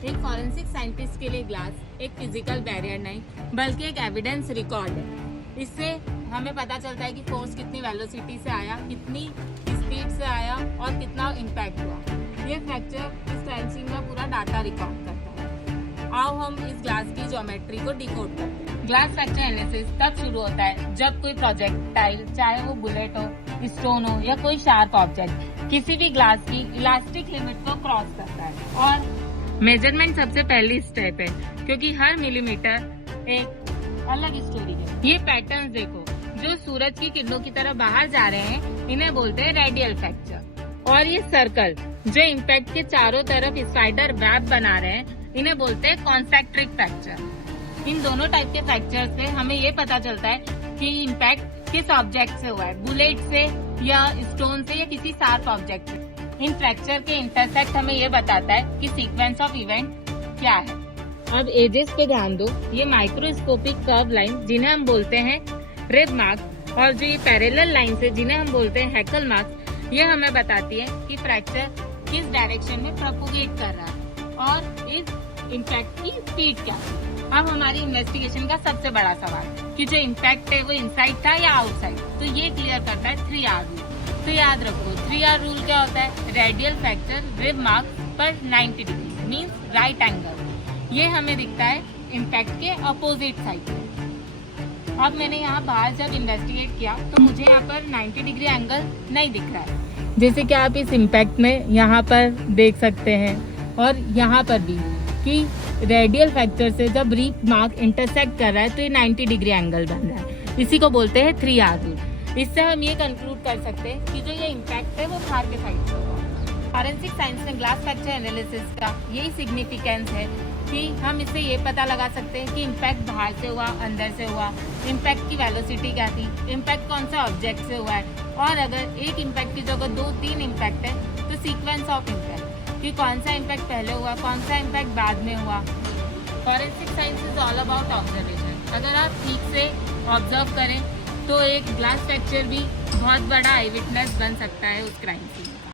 एक forensic scientist के लिए ग्लास एक फिजिकल बैरियर नहीं बल्कि एक एविडेंस रिकॉर्ड है। इससे हमें पता चलता है कि फोर्स कितनी वेलोसिटी से आया, कितनी स्पीड से आया और कितना इम्पैक्ट हुआ। ये फ्रैक्चर इस क्राइम का पूरा डाटा रिकॉर्ड करता है। आओ हम इस ग्लास की ज्योमेट्री को डिकोड करते हैं। ग्लास फ्रैक्चर एनालिसिस तब शुरू होता है जब कोई प्रोजेक्टाइल, चाहे वो बुलेट हो, स्टोन हो या कोई शार्प ऑब्जेक्ट, किसी भी ग्लास की इलास्टिक लिमिट को क्रॉस करता है। और मेजरमेंट सबसे पहली स्टेप है, क्योंकि हर मिलीमीटर एक अलग स्टोरी है। ये पैटर्न्स देखो, जो सूरज की किरणों की तरह बाहर जा रहे हैं, इन्हें बोलते हैं रेडियल फ्रैक्चर। और ये सर्कल जो इम्पैक्ट के चारों तरफ स्पाइडर वेब बना रहे हैं, इन्हें बोलते हैं कॉन्सेंट्रिक फ्रैक्चर। इन दोनों टाइप के फ्रैक्चर से हमें ये पता चलता है कि इम्पैक्ट किस ऑब्जेक्ट से हुआ है, बुलेट से या स्टोन से या किसी शार्प ऑब्जेक्ट से। इन फ्रैक्चर के इंटरसेक्ट हमें ये बताता है कि सीक्वेंस ऑफ इवेंट क्या है। अब एजेस पे ध्यान दो, ये माइक्रोस्कोपिक कर्व लाइन जिन्हें हम बोलते हैं रिब मार्क, और जो ये पैरेलल लाइन है जिन्हें हम बोलते हैं हैकल मार्क, ये हमें बताती है कि फ्रैक्चर किस डायरेक्शन में प्रोपोगेट कर रहा है और इस इम्पैक्ट की स्पीड क्या है। अब हमारी इन्वेस्टिगेशन का सबसे बड़ा सवाल कि जो इम्पैक्ट है वो इनसाइड था या आउटसाइड, तो ये क्लियर करता है 3R रूल। तो याद रखो 3R रूल क्या होता है, रेडियल फ्रैक्चर रिब मार्क पर 90 डिग्री मीन्स राइट एंगल। ये हमें दिखता है इम्पैक्ट के अपोजिट साइड। अब मैंने यहाँ बाहर जब इन्वेस्टिगेट किया तो मुझे यहाँ पर 90 डिग्री एंगल नहीं दिख रहा है, जैसे कि आप इस इम्पैक्ट में यहाँ पर देख सकते हैं और यहाँ पर भी कि रेडियल फ्रैक्चर से जब रिब मार्क इंटरसेक्ट कर रहा है तो ये 90 डिग्री एंगल बन रहा है। इसी को बोलते हैं 3R रूल। इससे हम ये कंक्लूड कर सकते हैं कि जो ये इम्पैक्ट है वो बाहर के साइड से हुआ। फॉरेंसिक साइंस में ग्लास फ्रैक्चर एनालिसिस का यही सिग्निफिकेंस है कि हम इससे ये पता लगा सकते हैं कि इम्पैक्ट बाहर से हुआ, अंदर से हुआ, इम्पैक्ट की वेलोसिटी क्या थी, इम्पैक्ट कौन सा ऑब्जेक्ट से हुआ है, और अगर एक इम्पैक्ट की जगह 2-3 इम्पैक्ट है तो सीक्वेंस ऑफ इम्पैक्ट कि कौन सा इम्पैक्ट पहले हुआ, कौन सा इम्पैक्ट बाद में हुआ। Forensic science is all about observation. अगर आप ठीक से ऑब्जर्व करें तो एक ग्लास फ्रैक्चर भी बहुत बड़ा आई विटनेस बन सकता है उस क्राइम सीन।